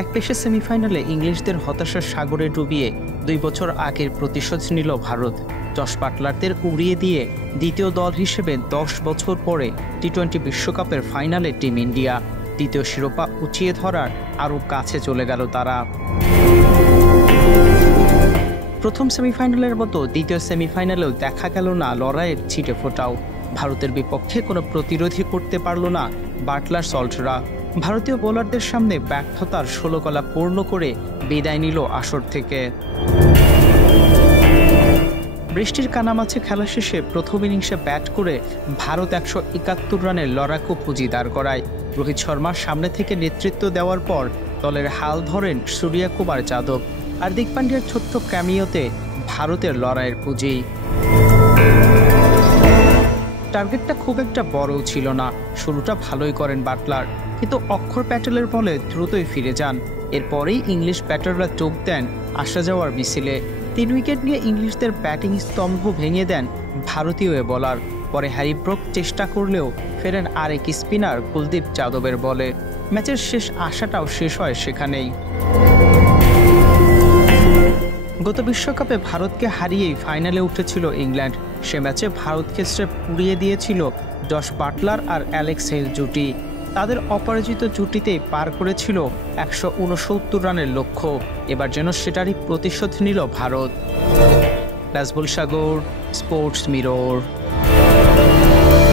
একপেশে সেমিফাইনালে ইংলিশদের হতাশার সাগরে ডুবিয়ে 2 বছর আগের প্রতিশোধ নিল ভারত। জস বাটলারদের উড়িয়ে দিয়ে দ্বিতীয় দল হিসেবে 10 বছর পরে টি-20 বিশ্বকাপের ফাইনালে টিম ইন্ডিয়া দ্বিতীয় শিরোপা উঁচিয়ে ধরার আরও কাছে চলে গেল তারা। প্রথম সেমিফাইনালের মতো দ্বিতীয় সেমিফাইনালেও দেখা গেল না লড়াইয়ের ছিটে ফোটাও। ভারতের বিপক্ষে কোনো প্রতিরোধী করতে পারল না বাটলার সল্টরা। ভারতীয় বোলারদের সামনে ব্যর্থতার 16 গলা পূর্ণ করে বিদায় নিল আসর থেকে। বৃষ্টির কানামাছে খেলা শেষে প্রথম ইনিংসে ব্যাট করে ভারত 171 রানের লড়াকু পুঁজি দাঁড় করায়। রোহিত শর্মার সামনে থেকে নেতৃত্ব দেওয়ার পর দলের হাল ধরেন সূর্যকুমার যাদব। হার্দিক পান্ডিয়ার ছোট্ট ক্যামিওতে ভারতের লড়াইয়ের পুঁজি। টার্গেটটা খুব একটা বড়ও ছিল না। শুরুটা ভালোই করেন বাটলার, কিন্তু অক্ষর প্যাটেলের বলে দ্রুতই ফিরে যান। এরপরেই ইংলিশ ব্যাটাররা যোগ দেন আসা যাওয়ার মিছিলে। 3 উইকেট নিয়ে ইংলিশদের ব্যাটিং স্তম্ভ ভেঙে দেন ভারতীয় এ বোলার। পরে হ্যারি ব্রুক চেষ্টা করলেও ফেরেন আরেক স্পিনার কুলদীপ যাদবের বলে। ম্যাচের শেষ আশাটাও শেষ হয় সেখানেই। গত বিশ্বকাপে ভারতকে হারিয়েই ফাইনালে উঠেছিল ইংল্যান্ড। সে ম্যাচে ভারতকে স্রেফ উড়িয়ে দিয়েছিল জস বাটলার আর অ্যালেক্স হেল জুটি। তাদের অপরাজিত জুটিতেই পার করেছিল 169 রানের লক্ষ্য। এবার যেন সেটারই প্রতিশোধ নিল ভারত। নাজমুল সাগর, স্পোর্টস মিরর।